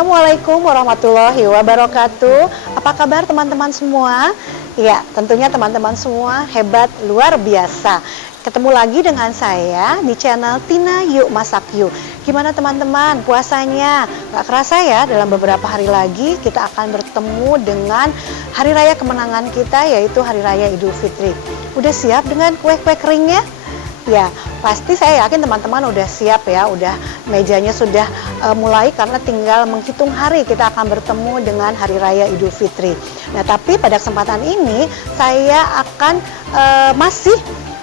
Assalamualaikum warahmatullahi wabarakatuh. Apa kabar teman-teman semua? Ya, tentunya teman-teman semua hebat, luar biasa. Ketemu lagi dengan saya di channel Tina Yuk Masak Yuk. Gimana teman-teman puasanya? Gak kerasa ya, dalam beberapa hari lagi kita akan bertemu dengan hari raya kemenangan kita, yaitu hari raya Idul Fitri. Udah siap dengan kue-kue keringnya? Ya, pasti saya yakin teman-teman udah siap ya, udah mejanya sudah mulai, karena tinggal menghitung hari kita akan bertemu dengan hari raya Idul Fitri. Nah, tapi pada kesempatan ini saya akan masih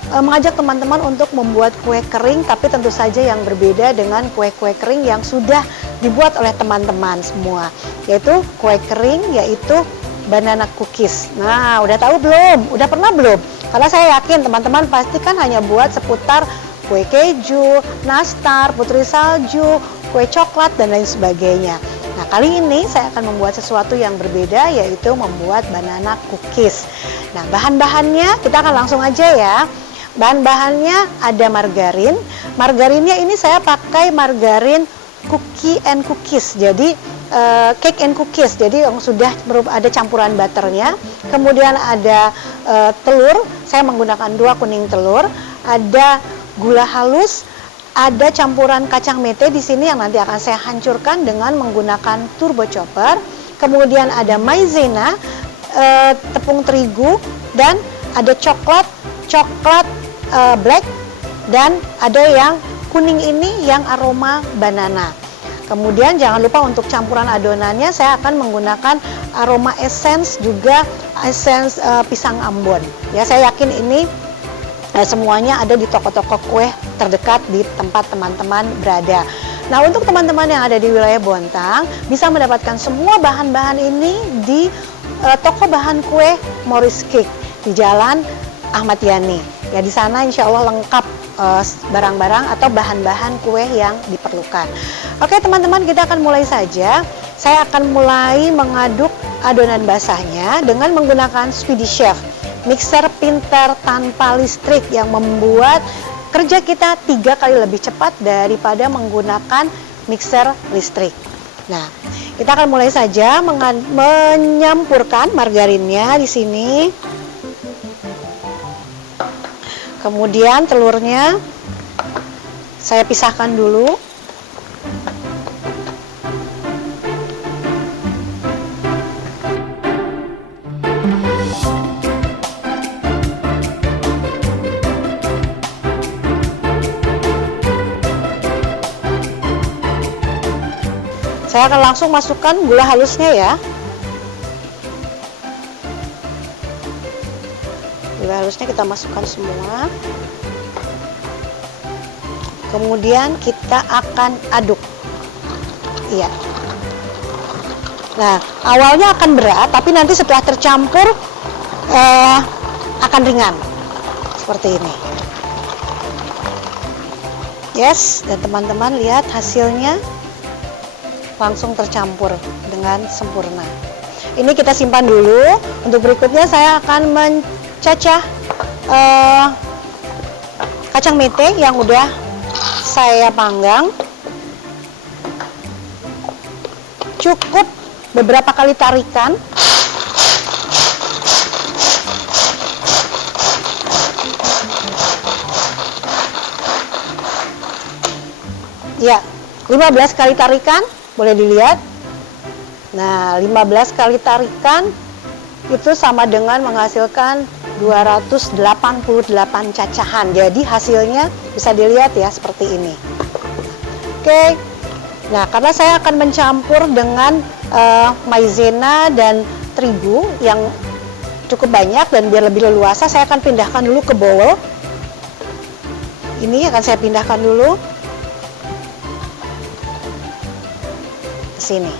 mengajak teman-teman untuk membuat kue kering, tapi tentu saja yang berbeda dengan kue-kue kering yang sudah dibuat oleh teman-teman semua, yaitu kue kering, yaitu banana cookies. Nah, udah tahu belum? Udah pernah belum? Karena saya yakin teman-teman pasti kan hanya buat seputar kue keju, nastar, putri salju, kue coklat, dan lain sebagainya. Nah, kali ini saya akan membuat sesuatu yang berbeda, yaitu membuat banana cookies. Nah, bahan-bahannya kita akan langsung aja ya. Bahan-bahannya ada margarin. Margarinnya ini saya pakai margarin cookie and cookies. Jadi cake and cookies, jadi yang sudah ada campuran butternya. Kemudian ada telur, saya menggunakan 2 kuning telur. Ada gula halus, ada campuran kacang mete di sini yang nanti akan saya hancurkan dengan menggunakan turbo chopper. Kemudian ada maizena, tepung terigu, dan ada coklat black, dan ada yang kuning ini yang aroma banana. Kemudian jangan lupa untuk campuran adonannya saya akan menggunakan aroma essence, juga essence pisang Ambon. Ya, saya yakin ini semuanya ada di toko-toko kue terdekat di tempat teman-teman berada. Nah, untuk teman-teman yang ada di wilayah Bontang bisa mendapatkan semua bahan-bahan ini di toko bahan kue Morris Cake di Jalan Ahmad Yani. Ya, di sana insya Allah lengkap barang-barang atau bahan-bahan kue yang diperlukan. Oke teman-teman, kita akan mulai saja. Saya akan mulai mengaduk adonan basahnya dengan menggunakan Speedy Chef, mixer pintar tanpa listrik yang membuat kerja kita 3 kali lebih cepat daripada menggunakan mixer listrik. Nah, kita akan mulai saja menyampurkan margarinnya di sini. Kemudian telurnya saya pisahkan dulu. Saya akan langsung masukkan gula halusnya ya. Gula halusnya kita masukkan semua. Kemudian kita akan aduk. Iya. Nah, awalnya akan berat, tapi nanti setelah tercampur akan ringan. Seperti ini. Yes, dan teman-teman lihat hasilnya langsung tercampur dengan sempurna. Ini kita simpan dulu. Untuk berikutnya saya akan mencacah kacang mete yang udah saya panggang. Cukup beberapa kali tarikan. Ya, 15 kali tarikan, boleh dilihat. Nah, 15 kali tarikan itu sama dengan menghasilkan 288 cacahan. Jadi hasilnya bisa dilihat ya seperti ini. Oke. Nah, karena saya akan mencampur dengan maizena dan terigu yang cukup banyak dan biar lebih leluasa, saya akan pindahkan dulu ke bowl. Ini akan saya pindahkan dulu ke sini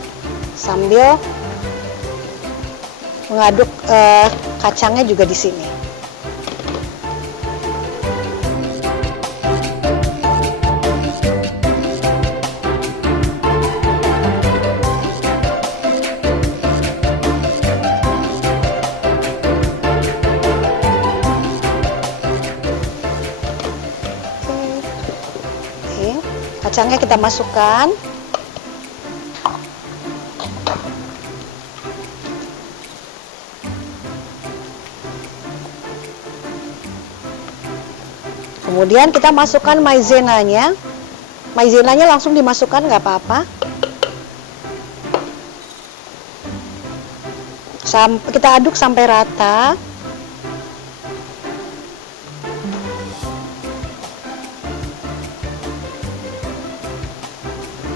sambil mengaduk kacangnya juga di sini. Oke, kacangnya kita masukkan. Kemudian kita masukkan maizenanya. Maizenanya langsung dimasukkan, nggak apa-apa. Kita aduk sampai rata.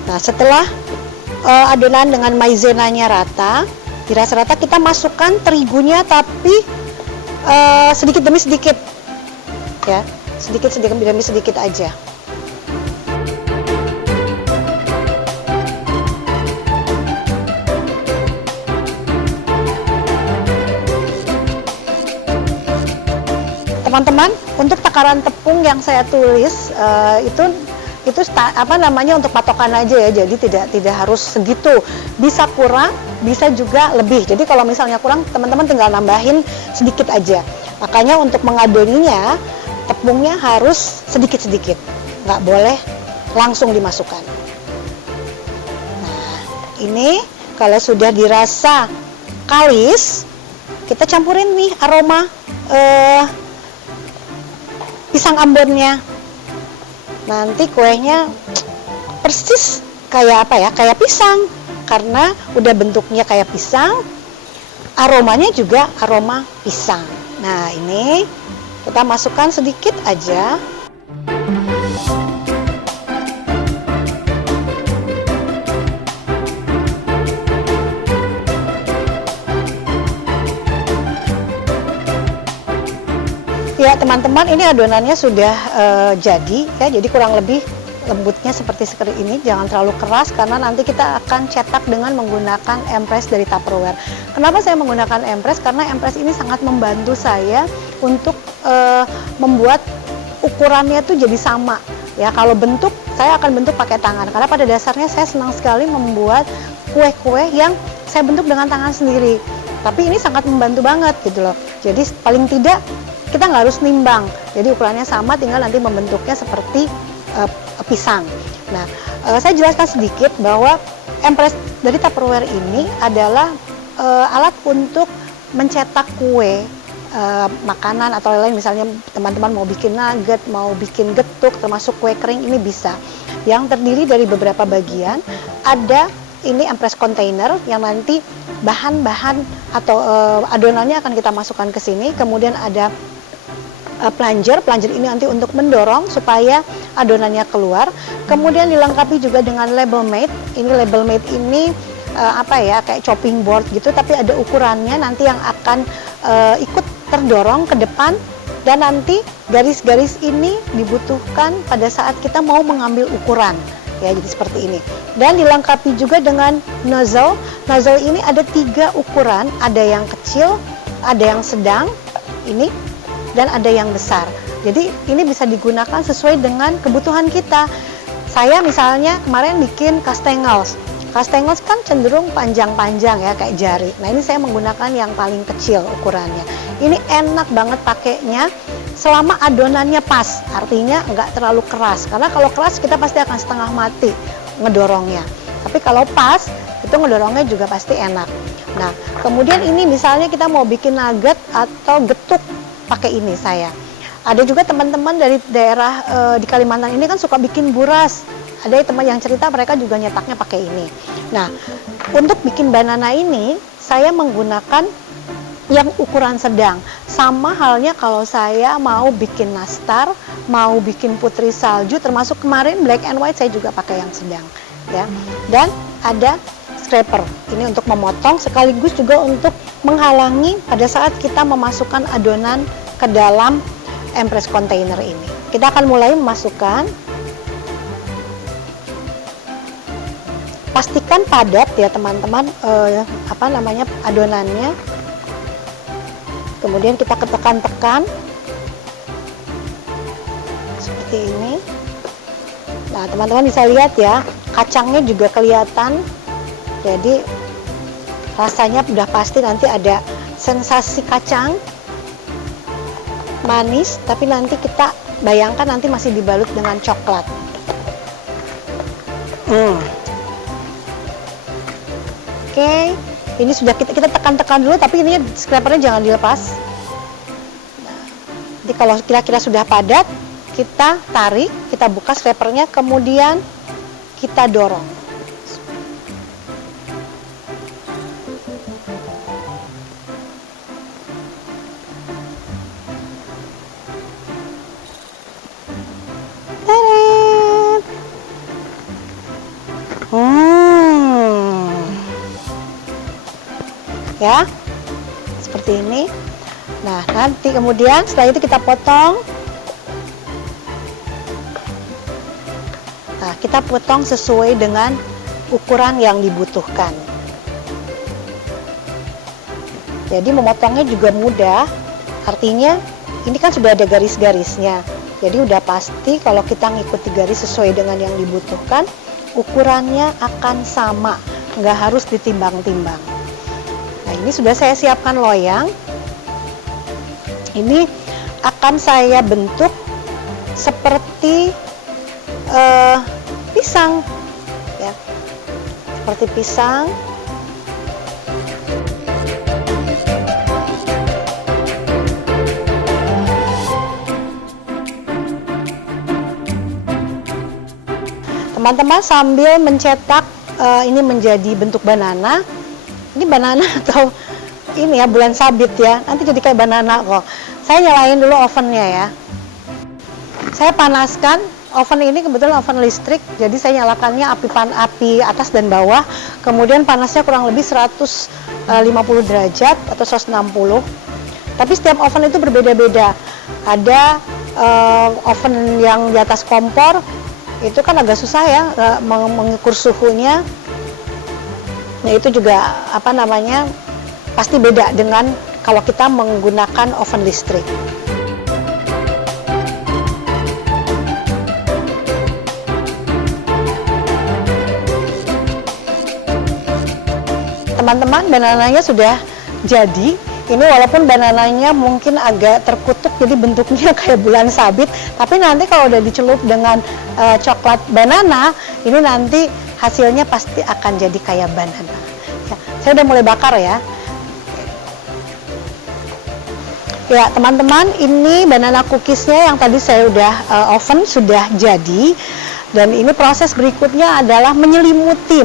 Nah, setelah adonan dengan maizenanya rata, dirasa rata, kita masukkan terigunya, tapi sedikit demi sedikit, ya, sedikit demi sedikit aja. Teman-teman, untuk takaran tepung yang saya tulis itu untuk patokan aja ya, jadi tidak harus segitu, bisa kurang, bisa juga lebih. Jadi kalau misalnya kurang, teman-teman tinggal nambahin sedikit aja. Makanya untuk mengadoninya, tepungnya harus sedikit-sedikit, nggak boleh langsung dimasukkan. Nah, ini kalau sudah dirasa kalis, kita campurin nih aroma pisang ambonnya. Nanti kuenya persis kayak apa ya? Kayak pisang. Karena udah bentuknya kayak pisang, aromanya juga aroma pisang. Nah, ini kita masukkan sedikit aja. Ya teman-teman, ini adonannya sudah jadi ya, jadi kurang lebih lembutnya seperti ini. Jangan terlalu keras karena nanti kita akan cetak dengan menggunakan empres dari Tupperware. Kenapa saya menggunakan empres? Karena empres ini sangat membantu saya untuk membuat ukurannya itu jadi sama. Ya, kalau bentuk saya akan bentuk pakai tangan karena pada dasarnya saya senang sekali membuat kue-kue yang saya bentuk dengan tangan sendiri. Tapi ini sangat membantu banget gitu loh. Jadi paling tidak kita nggak harus nimbang, jadi ukurannya sama, tinggal nanti membentuknya seperti pisang. Nah, saya jelaskan sedikit bahwa empres dari Tupperware ini adalah alat untuk mencetak kue, makanan atau lain-lain. Misalnya teman-teman mau bikin nugget, mau bikin getuk, termasuk kue kering, ini bisa. Yang terdiri dari beberapa bagian. Ada ini empres container yang nanti bahan-bahan atau adonannya akan kita masukkan ke sini. Kemudian ada plunger ini nanti untuk mendorong supaya adonannya keluar. Kemudian dilengkapi juga dengan label mate. Ini label mate ini kayak chopping board gitu, tapi ada ukurannya nanti yang akan ikut terdorong ke depan, dan nanti garis-garis ini dibutuhkan pada saat kita mau mengambil ukuran. Ya, jadi seperti ini. Dan dilengkapi juga dengan nozzle. Nozzle ini ada 3 ukuran, ada yang kecil, ada yang sedang, ini, dan ada yang besar. Jadi ini bisa digunakan sesuai dengan kebutuhan kita. Saya misalnya kemarin bikin kastengels. Kastengels kan cenderung panjang-panjang ya, kayak jari. Nah, ini saya menggunakan yang paling kecil ukurannya. Ini enak banget pakainya selama adonannya pas, artinya nggak terlalu keras. Karena kalau keras kita pasti akan setengah mati ngedorongnya. Tapi kalau pas, itu ngedorongnya juga pasti enak. Nah, kemudian ini misalnya kita mau bikin nugget atau getuk, pakai ini saya. Ada juga teman-teman dari daerah di Kalimantan ini kan suka bikin buras. Ada teman yang cerita mereka juga nyetaknya pakai ini. Nah, untuk bikin banana ini saya menggunakan yang ukuran sedang. Sama halnya kalau saya mau bikin nastar, mau bikin putri salju, termasuk kemarin black and white saya juga pakai yang sedang, ya. Dan ada scraper. Ini untuk memotong sekaligus juga untuk menghalangi pada saat kita memasukkan adonan ke dalam empres container ini. Kita akan mulai memasukkan. Pastikan padat ya teman-teman adonannya. Kemudian kita tekan-tekan seperti ini. Nah, teman-teman bisa lihat ya, kacangnya juga kelihatan. Jadi rasanya udah pasti nanti ada sensasi kacang manis, tapi nanti kita bayangkan nanti masih dibalut dengan coklat. Oke, ini sudah kita tekan-tekan dulu, tapi ini scrapernya jangan dilepas. Nah, jadi kalau kira-kira sudah padat, kita tarik, kita buka scrapernya, kemudian kita dorong. Teret. Ya, seperti ini. Nah, nanti kemudian setelah itu kita potong. Nah, kita potong sesuai dengan ukuran yang dibutuhkan. Jadi memotongnya juga mudah. Artinya ini kan sudah ada garis-garisnya. Jadi udah pasti kalau kita ngikuti garis sesuai dengan yang dibutuhkan, ukurannya akan sama, nggak harus ditimbang-timbang. Nah, ini sudah saya siapkan loyang. Ini akan saya bentuk seperti pisang, ya, seperti pisang. Teman-teman sambil mencetak ini menjadi bentuk banana. Ini banana atau ini ya bulan sabit ya, nanti jadi kayak banana kok. Saya nyalain dulu ovennya ya. Saya panaskan oven ini, kebetulan oven listrik, jadi saya nyalakannya api atas dan bawah. Kemudian panasnya kurang lebih 150 derajat atau 160. Tapi setiap oven itu berbeda-beda. Ada oven yang di atas kompor, itu kan agak susah ya mengukur suhunya. Nah, itu juga apa namanya pasti beda dengan kalau kita menggunakan oven listrik. Teman-teman, banananya sudah jadi. Ini walaupun banananya mungkin agak terkutuk, jadi bentuknya kayak bulan sabit, tapi nanti kalau udah dicelup dengan coklat banana, ini nanti hasilnya pasti akan jadi kayak banana. Ya, saya udah mulai bakar ya. Ya teman-teman, ini banana cookiesnya yang tadi saya udah oven sudah jadi. Dan ini proses berikutnya adalah menyelimuti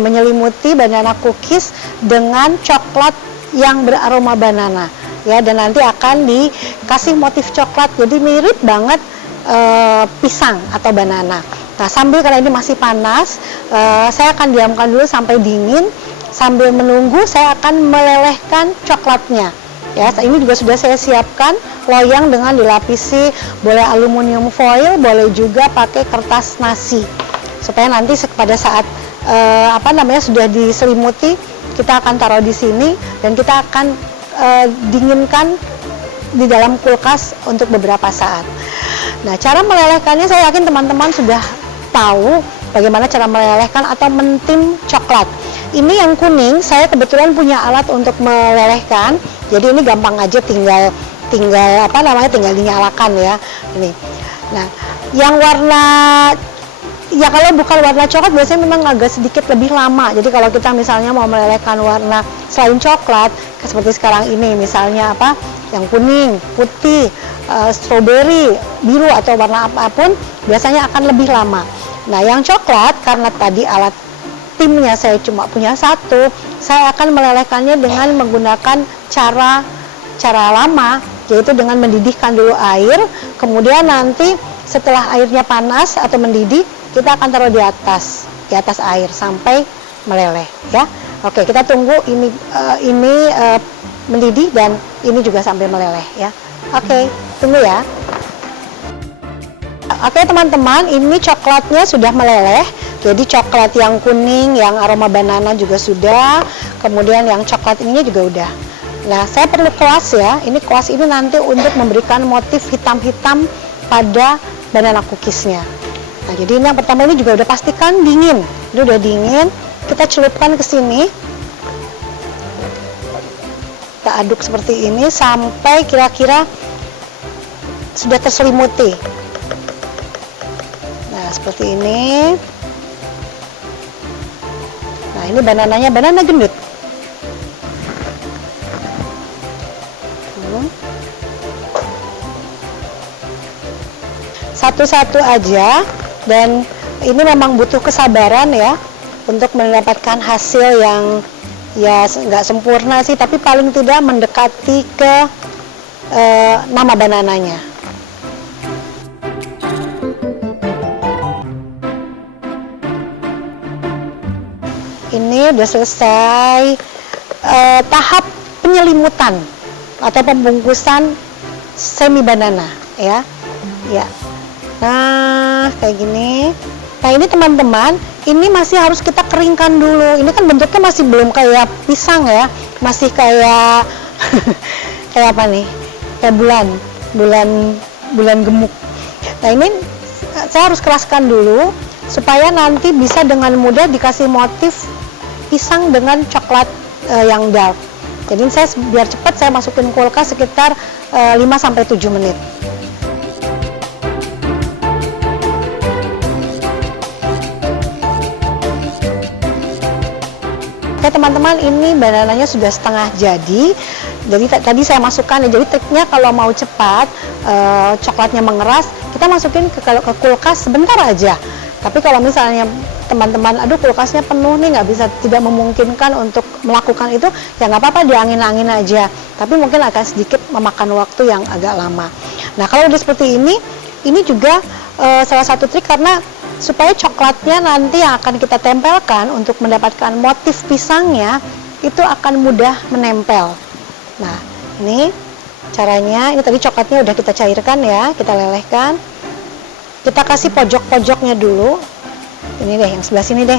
banana cookies dengan coklat yang beraroma banana. Ya, dan nanti akan dikasih motif coklat, jadi mirip banget pisang atau banana. Nah, sambil karena ini masih panas, saya akan diamkan dulu sampai dingin. Sambil menunggu, saya akan melelehkan coklatnya. Ya, ini juga sudah saya siapkan loyang dengan dilapisi boleh aluminium foil, boleh juga pakai kertas nasi. Supaya nanti pada saat sudah diselimuti, kita akan taruh di sini dan kita akan dinginkan di dalam kulkas untuk beberapa saat. Nah, cara melelehkannya saya yakin teman-teman sudah tahu bagaimana cara melelehkan atau mentim coklat. Ini yang kuning, saya kebetulan punya alat untuk melelehkan. Jadi ini gampang aja, tinggal dinyalakan ya. Ini. Nah, yang warna ya kalau bukan warna coklat biasanya memang agak sedikit lebih lama. Jadi kalau kita misalnya mau melelehkan warna selain coklat, seperti sekarang ini misalnya yang kuning, putih, stroberi, biru atau warna apapun, biasanya akan lebih lama. Nah, yang coklat karena tadi alat timnya saya cuma punya satu, saya akan melelehkannya dengan menggunakan cara lama, yaitu dengan mendidihkan dulu air, kemudian nanti setelah airnya panas atau mendidih, kita akan taruh di atas air sampai meleleh ya. Oke, kita tunggu ini mendidih dan ini juga sampai meleleh ya. Oke, tunggu ya. Oke teman-teman, ini coklatnya sudah meleleh. Jadi coklat yang kuning, yang aroma banana juga sudah, kemudian yang coklat ininya juga udah. Nah, saya perlu kuas ya. Ini kuas ini nanti untuk memberikan motif hitam-hitam pada banana cookiesnya. Nah, jadi ini yang pertama, ini juga udah pastikan dingin. Ini udah dingin, kita celupkan ke sini. Kita aduk seperti ini sampai kira-kira sudah terselimuti. Nah, seperti ini. Nah, ini banananya banana gendut. satu-satu aja, dan ini memang butuh kesabaran ya untuk mendapatkan hasil yang ya nggak sempurna sih, tapi paling tidak mendekati ke nama banananya. Ini udah selesai tahap penyelimutan atau pembungkusan semi banana ya. Ya. Nah, kayak gini. Nah, ini teman-teman, ini masih harus kita keringkan dulu. Ini kan bentuknya masih belum kayak pisang ya, masih kayak kayak apa nih? Kayak bulan gemuk. Nah, ini saya harus keraskan dulu supaya nanti bisa dengan mudah dikasih motif pisang dengan coklat yang dark. Jadi saya biar cepat saya masukin kulkas sekitar 5-7 menit. Oke teman-teman, ini banananya sudah setengah jadi. Jadi tadi saya masukkan ya. Jadi triknya kalau mau cepat coklatnya mengeras, kita masukin ke kulkas sebentar aja. Tapi kalau misalnya teman-teman, aduh kulkasnya penuh nih, tidak memungkinkan untuk melakukan itu, ya nggak apa-apa, diangin-angin aja. Tapi mungkin akan sedikit memakan waktu yang agak lama. Nah kalau udah seperti ini juga salah satu trik, karena supaya coklatnya nanti yang akan kita tempelkan untuk mendapatkan motif pisangnya itu akan mudah menempel. Nah ini caranya. Ini tadi coklatnya udah kita cairkan ya, kita lelehkan. Kita kasih pojok-pojoknya dulu. Ini deh, yang sebelah sini deh.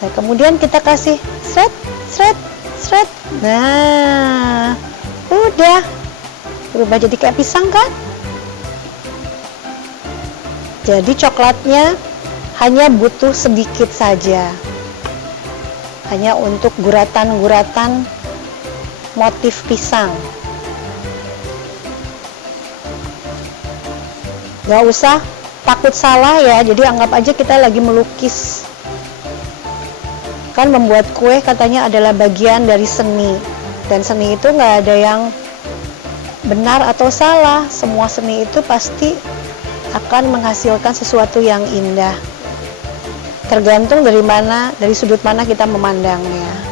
Nah, kemudian kita kasih shred. Nah, udah berubah jadi kayak pisang kan? Jadi coklatnya hanya butuh sedikit saja. Hanya untuk guratan-guratan motif pisang. Gak usah takut salah ya, jadi anggap aja kita lagi melukis. Kan membuat kue katanya adalah bagian dari seni, dan seni itu nggak ada yang benar atau salah. Semua seni itu pasti akan menghasilkan sesuatu yang indah, tergantung dari sudut mana kita memandangnya.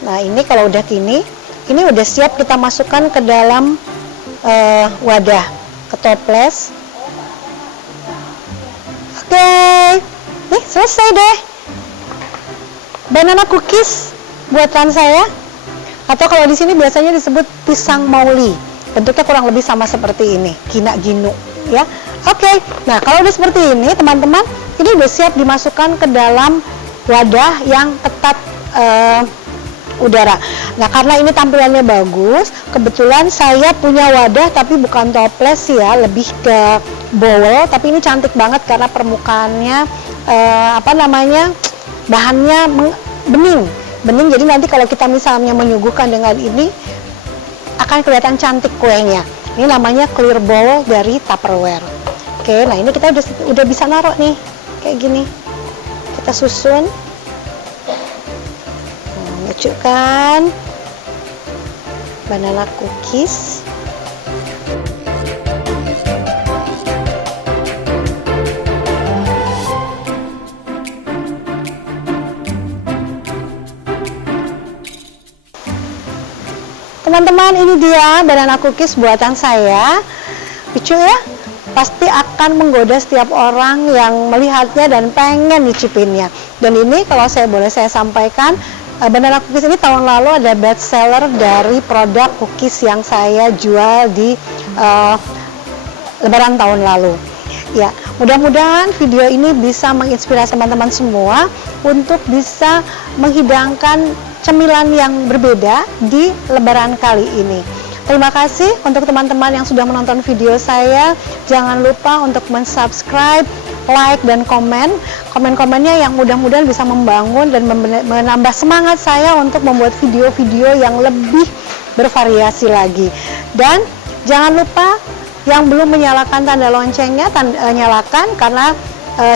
Nah ini kalau udah gini, ini udah siap kita masukkan ke dalam wadah, ke toples. Oke, nih selesai deh banana cookies buatan saya, atau kalau di sini biasanya disebut pisang mauli. Bentuknya kurang lebih sama seperti ini, gina-ginu ya. Oke, nah kalau udah seperti ini teman-teman, ini udah siap dimasukkan ke dalam wadah yang ketat udara. Nah karena ini tampilannya bagus, kebetulan saya punya wadah tapi bukan toples ya, lebih ke bowl, tapi ini cantik banget karena permukaannya bahannya bening, jadi nanti kalau kita misalnya menyuguhkan dengan ini akan kelihatan cantik kuenya. Ini namanya clear bowl dari Tupperware. Oke, nah ini kita udah bisa naruh nih kayak gini, kita susun. Lucu kan banana cookies. Teman-teman, ini dia banana cookies buatan saya. Lucu ya? Pasti akan menggoda setiap orang yang melihatnya dan pengen nyicipinnya. Dan ini kalau saya sampaikan, banana cookies ini tahun lalu ada best seller dari produk cookies yang saya jual di Lebaran tahun lalu. Ya, mudah-mudahan video ini bisa menginspirasi teman-teman semua untuk bisa menghidangkan cemilan yang berbeda di Lebaran kali ini. Terima kasih untuk teman-teman yang sudah menonton video saya. Jangan lupa untuk mensubscribe, like, dan komen. Komen-komennya yang mudah-mudahan bisa membangun dan menambah semangat saya untuk membuat video-video yang lebih bervariasi lagi. Dan jangan lupa yang belum menyalakan tanda loncengnya, nyalakan, karena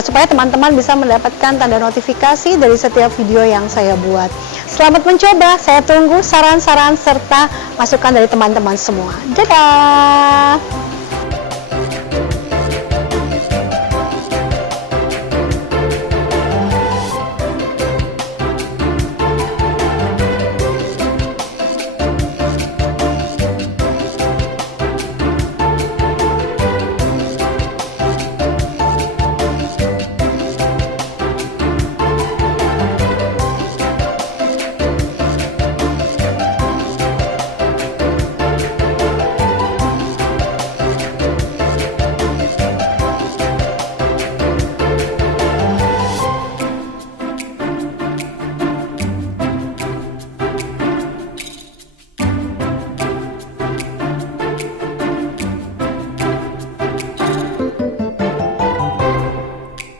supaya teman-teman bisa mendapatkan tanda notifikasi dari setiap video yang saya buat. Selamat mencoba, saya tunggu saran-saran serta masukan dari teman-teman semua. Dadah!